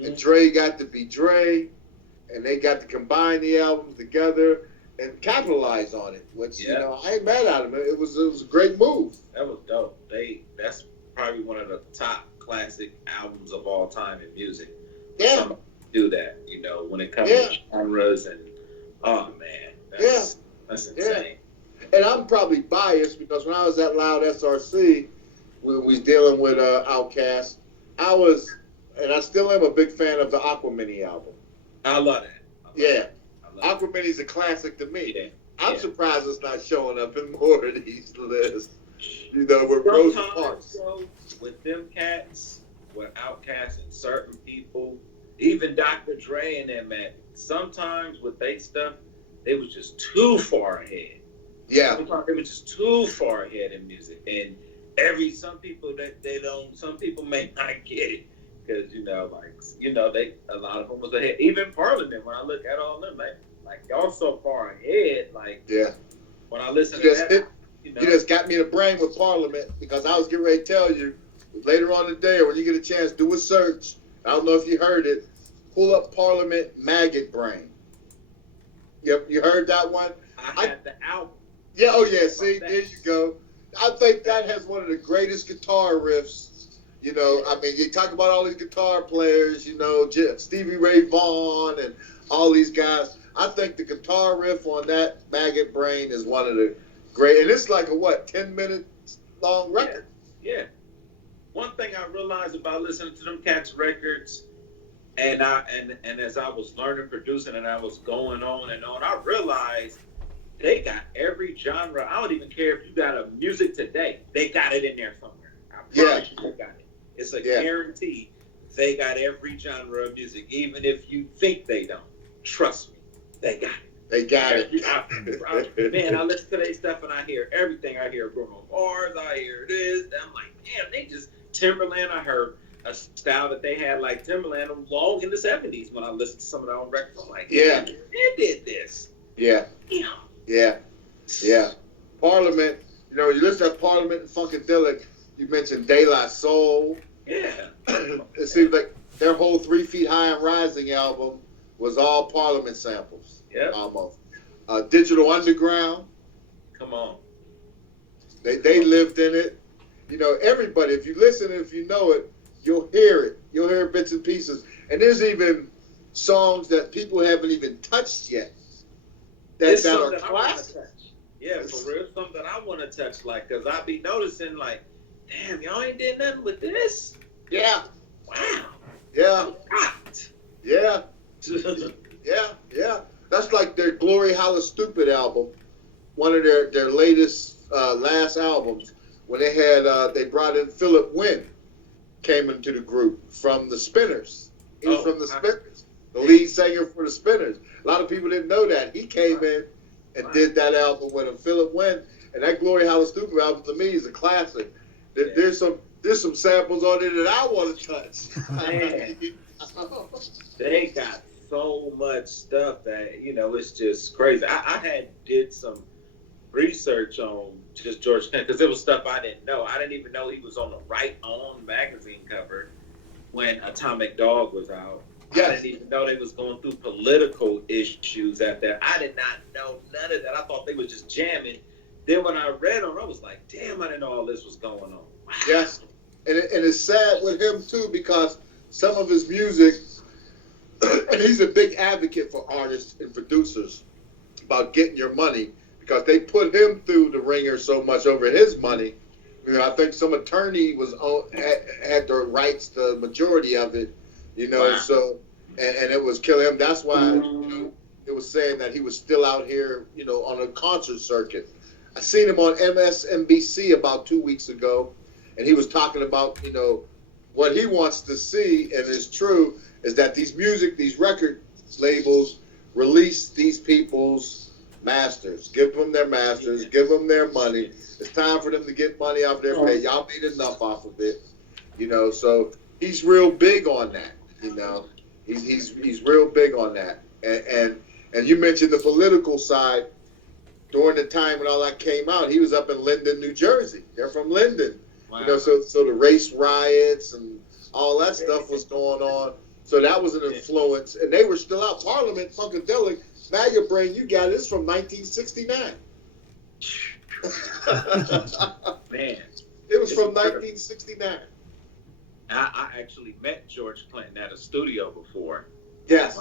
and Dre got to be Dre, and they got to combine the albums together. and capitalize on it. Which Yeah. I ain't mad at him. It was a great move. That was dope. That's probably one of the top classic albums of all time in music. Yeah. Somebody do that, when it comes Yeah. to genres and that's insane. And I'm probably biased because when I was at Loud SRC, we was dealing with Outkast. And I still am a big fan of the Aquamini album. I love that. Yeah. I love Aquamini's a classic to me. Yeah. I'm surprised it's not showing up in more of these lists. With Rosa Parks. So, with them cats, with Outkast and certain people, even Dr. Dre and them, man, sometimes with they stuff, they was just too far ahead. Yeah. Sometimes they was just too far ahead in music. And some people may not get it. Because, a lot of them was ahead. Even Parliament, when I look at all them, like y'all so far ahead, yeah. When I listen to that, you just got me in the brain with Parliament because I was getting ready to tell you later on today, or when you get a chance, do a search. I don't know if you heard it. Pull up Parliament Maggot Brain. Yep, you heard that one? I had the album. Yeah, see, there you go. I think that has one of the greatest guitar riffs. You talk about all these guitar players, Stevie Ray Vaughan and all these guys. I think the guitar riff on that Maggot Brain is one of the great, and it's like a 10-minute long record. Yeah. One thing I realized about listening to them cats records, and as I was learning producing and I was going on and on, I realized they got every genre. I don't even care if you got a music today, they got it in there somewhere. I promise you they got it. It's a guarantee. They got every genre of music, even if you think they don't. Trust me, they got it. They got it. Man, I listen to their stuff and I hear everything. I hear Bruno Mars, I hear this. I'm like, damn, they just Timberland. I heard a style that they had like Timberland long in the 70s when I listened to some of their own records. I'm like, yeah, they did this. Yeah. Parliament. You listen to Parliament and Funkadelic. You mentioned De La Soul. Yeah. It seems like their whole 3 Feet High and Rising album was all Parliament samples. Yeah. Almost. Digital Underground. Come on. They lived in it. Everybody, if you listen and if you know it, you'll hear it. You'll hear bits and pieces. And there's even songs that people haven't even touched yet. That are classic. Yeah, for real, something I want to touch, because I be noticing, damn, y'all ain't did nothing with this? Yeah. Wow. Yeah. Yeah. Yeah. That's like their Glory Holla Stupid album, one of their latest, last albums, when they brought in Philip Wynn, came into the group from the Spinners. He was from the Spinners, the lead singer for the Spinners. A lot of people didn't know that. He came in and did that album with him, Philip Wynn, and that Glory Holla Stupid album to me is a classic. There's some samples on it that I want to touch. Man, they got so much stuff that it's just crazy. I did some research on just George Clinton because there was stuff I didn't know. I didn't even know he was on the Right On magazine cover when Atomic Dog was out. Yes. I didn't even know they was going through political issues at that. I did not know none of that. I thought they was just jamming. Then when I read them, I was like, damn, I didn't know all this was going on. Wow. Yes. And it's sad with him, too, because some of his music, and he's a big advocate for artists and producers about getting your money because they put him through the ringer so much over his money. I think some attorney had the rights, the majority of it, Wow. so, and it was killing him. That's why, it was saying that he was still out here, on a concert circuit. I seen him on MSNBC about 2 weeks ago, and he was talking about, what he wants to see, and it's true, is that these record labels release these people's masters. Give them their masters, give them their money. It's time for them to get money off their pay. Y'all made enough off of it, so he's real big on that, He's real big on that. And you mentioned the political side. During the time when all that came out, he was up in Linden, New Jersey. They're from Linden. Wow. So the race riots and all that stuff was going on. So that was an influence, and they were still out. Parliament, Funkadelic, Maya Brain, you got this from 1969. Man, it was from 1969. I actually met George Clinton at a studio before. Yes.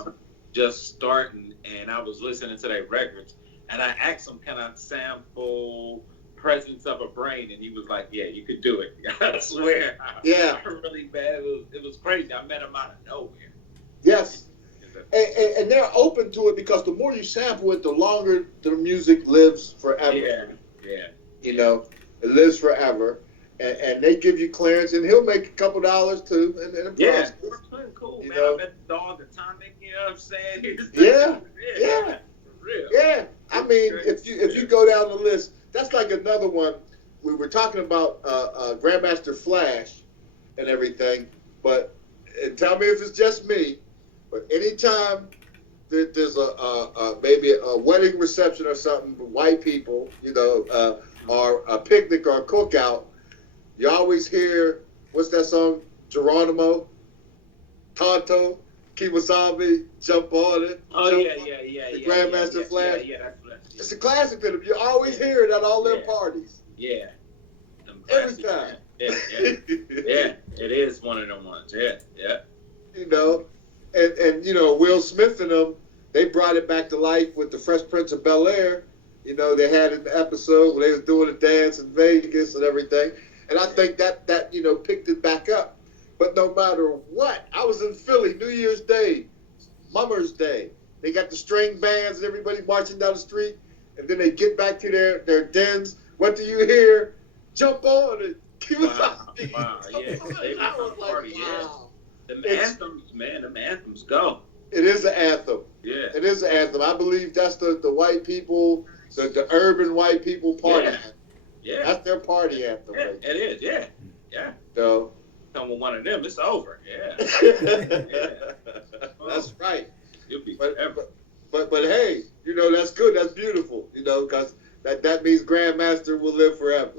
Just starting, and I was listening to their records, and I asked him, "Can I sample Presence of a Brain?" And he was like, "Yeah, you could do it." I swear. Yeah. I really bad. It was crazy. I met him out of nowhere. Yes. And they're open to it because the more you sample it, the longer the music lives forever. Yeah. You know, it lives forever. And they give you clearance, and he'll make a couple dollars too. And yeah, cool, man. I met the dog Atomic, you know what I'm saying? Yeah. For real. Yeah. I mean, if you go down the list, that's like another one. We were talking about Grandmaster Flash and everything, and tell me if it's just me, but anytime there's maybe a wedding reception or something, white people, you know, or a picnic or a cookout, you always hear, what's that song? Geronimo, Tonto, Kimasabi, Jump On It. The Grandmaster Flash. Yeah, that's it's a classic to them. You always hear it at all their parties. Yeah. Every time. Yeah, it is one of them ones. Yeah. You know, and you know, Will Smith and them, they brought it back to life with the Fresh Prince of Bel-Air. You know, they had an episode where they was doing a dance in Vegas and everything. And I think that you know, picked it back up. But no matter what, I was in Philly, New Year's Day, Mummers Day. They got the string bands and everybody marching down the street. And then they get back to their dens. What do you hear? Jump On It. Wow, yeah. They were party, wow. Them anthems, man. Them anthems go. It is an anthem. Yeah. It is an anthem. I believe that's the white people, the urban white people party. Yeah. That's their party anthem. Yeah, it is. Yeah. So come with one of them, it's over. Yeah. That's right. You'll be but hey, you know, that's good. That's beautiful. You know, because that means Grandmaster will live forever.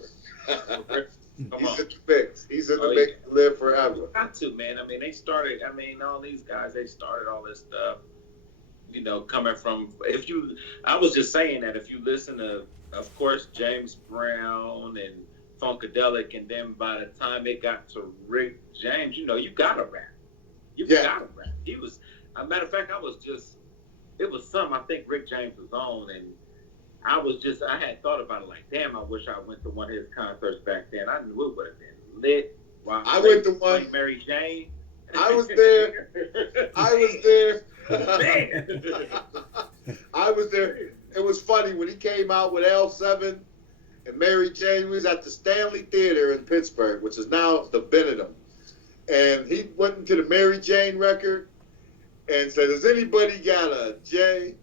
He's in the mix. He's in the mix to live forever. Got to, man. I mean, all these guys, they started all this stuff, you know, coming from, I was just saying that if you listen to, of course, James Brown and Funkadelic, and then by the time it got to Rick James, you know, you gotta rap. Gotta rap. He was, a matter of fact, it was something I think Rick James was on, and I had thought about it like, damn, I wish I went to one of his concerts back then. I knew it would have been lit. I went to one. Like Mary Jane. I was there. Man. I was there. It was funny when he came out with L7 and Mary Jane. We was at the Stanley Theater in Pittsburgh, which is now the Benedum. And he went into the Mary Jane record and said, "Has anybody got a J?"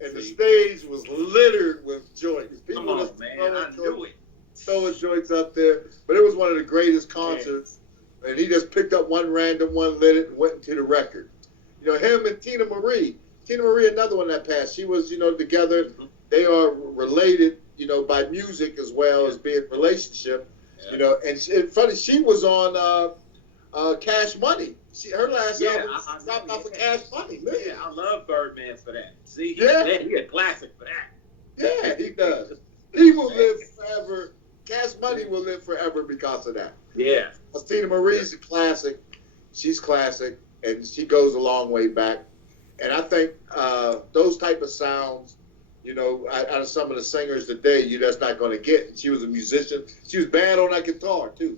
And the stage was littered with joints. People Come on, man. I knew it. Throwing joints up there. But it was one of the greatest concerts. Yeah. And he just picked up one random one, lit it, and went into the record. You know, him and Tina Marie. Tina Marie, another one that passed. She was, you know, together. Mm-hmm. They are related, you know, by music as well as being relationship. Yeah. You know, and it's funny, she was on Cash Money. Her last album stopped off of Cash Money. Man. Yeah, I love Birdman for that. See, he a classic for that. Yeah, he does. He will live forever. Cash Money will live forever because of that. Yeah. Tina Marie's a classic. She's classic, and she goes a long way back. And I think those type of sounds, you know, out of some of the singers today, you're just not going to get. And she was a musician. She was bad on that guitar, too.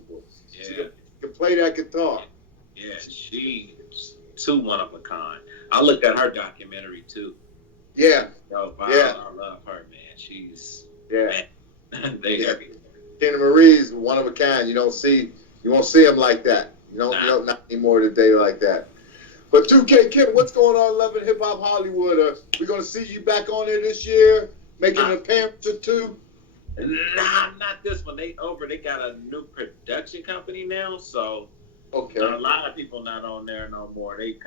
Yeah. She could play that guitar. Yeah, she's one of a kind. I looked at her documentary, too. Yeah. Oh, wow, yeah. I love her, man. She's, man, everything. Tina Marie's one of a kind. You won't see them like that. You don't not anymore today like that. But 2K Kid, what's going on, Love and Hip Hop Hollywood? We're gonna see you back on there this year, making an appearance or two. Nah, not this one. They got a new production company now, so okay. A lot of people not on there no more. They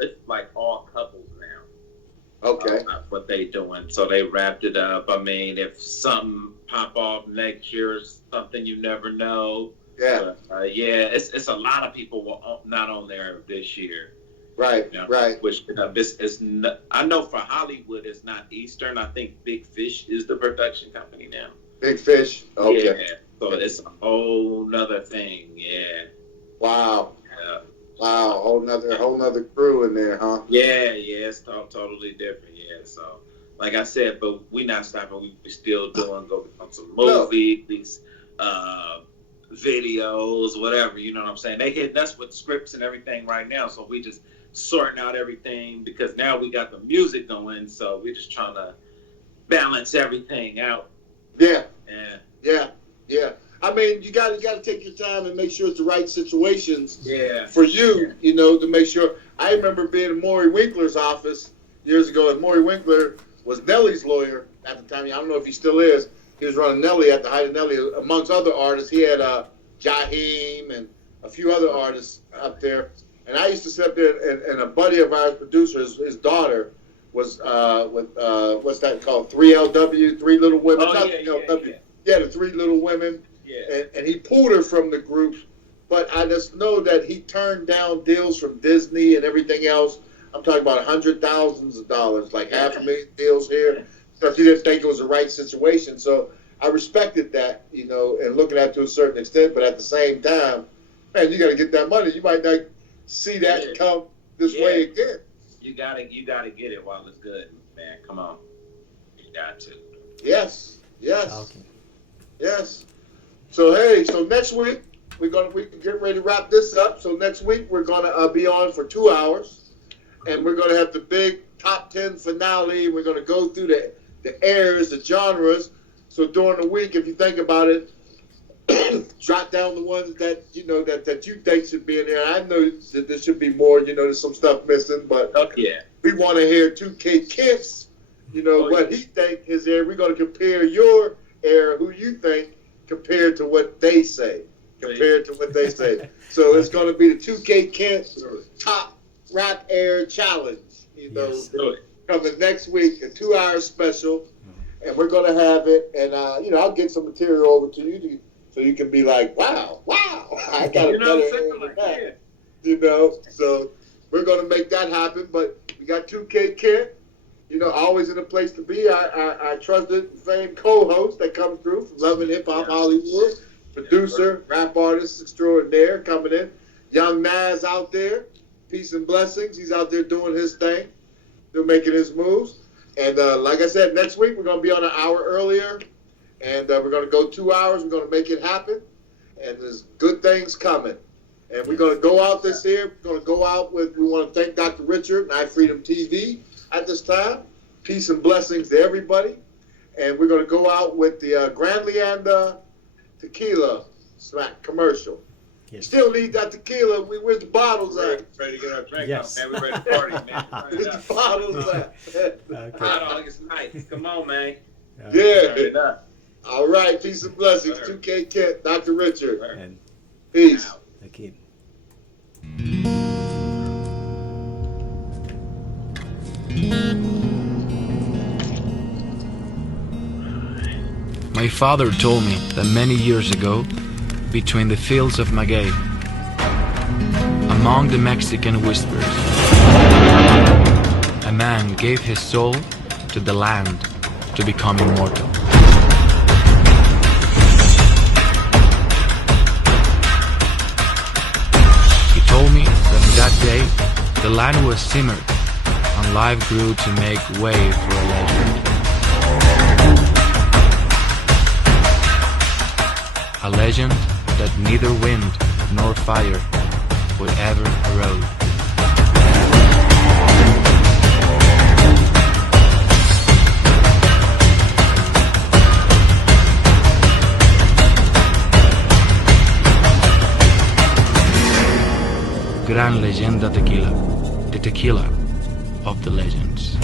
it's like all couples now. Okay. That's what they doing. So they wrapped it up. I mean, if something pop off next year, or something you never know. Yeah. But, it's a lot of people not on there this year. Right, You know, right. Which I know for Hollywood it's not Eastern. I think Big Fish is the production company now. Big Fish. Okay. Yeah. So it's a whole nother thing. Yeah. Wow. Yeah. Wow. Whole nother crew in there, huh? Yeah. It's totally different. Yeah. So, like I said, but we not stopping. We still doing go on some movies, videos, whatever. You know what I'm saying? They hitting us with scripts and everything right now. So we just sorting out everything because now we got the music going. So we're just trying to balance everything out. Yeah. Yeah. I mean, you got to take your time and make sure it's the right situations. Yeah. For you, you know, to make sure. I remember being in Maury Winkler's office years ago, and Maury Winkler was Nelly's lawyer at the time. I don't know if he still is. He was running Nelly at the height of Nelly, amongst other artists. He had Jaheim and a few other artists up there. And I used to sit up there, and a buddy of ours, producer, his daughter, was with what's that called? 3LW, Three Little Women. Oh, Not yeah, 3LW. Yeah, the Three Little Women. Yeah. And he pulled her from the group, but I just know that he turned down deals from Disney and everything else. I'm talking about $100,000s, like $500,000 deals here, because he didn't think it was the right situation. So I respected that, you know, and looking at it to a certain extent. But at the same time, man, you got to get that money. You might not see that come this way again. You gotta get it while it's good, man. Come on, you got to. Yes. Okay. Yes. So hey, next week we get ready to wrap this up. So next week we're gonna be on for 2 hours, and we're gonna have the big top 10 finale. We're gonna go through the airs, the genres. So during the week, if you think about it, jot down the ones that you know that you think should be in there. I know that there should be more. You know, there's some stuff missing, but we want to hear 2K Kiss. You know what he think is there. We're gonna compare your air, who you think, compared to what they say. So it's going to be the 2K Kent Top Rap Air Challenge. You know, coming next week, a 2-hour special, and we're going to have it. And you know, I'll get some material over to you so you can be like, wow, I got a better air than that. You know, so we're going to make that happen. But we got 2K Kent. You know, always in a place to be. Our trusted, famed co-host that comes through from Love and Hip Hop Hollywood, producer, rap artist extraordinaire coming in. Young Nas out there, peace and blessings. He's out there doing his thing, still making his moves. And like I said, next week we're going to be on an hour earlier, and we're going to go 2 hours. We're going to make it happen, and there's good things coming. And we're going to go out this year. We're going to go out with. We want to thank Dr. Richard and iFreedomTV at this time. Peace and blessings to everybody. And we're going to go out with the Grand Leander tequila smack commercial. Yes. Still need that tequila. Where's the bottles at? Ready to get our drink Yes. out, man. We're ready to party, man. Where's the bottles at? Hot dog is nice. Come on, man. Turn Yeah. it up. All right. Peace and blessings. 2K Kent, Dr. Richard. And Peace. the kid. My father told me that many years ago, between the fields of maguey, among the Mexican whispers, a man gave his soul to the land to become immortal. He told me that on that day, the land was simmered and life grew to make way for a legend. A legend that neither wind nor fire would ever erode. Gran Leyenda Tequila, the tequila of the legends.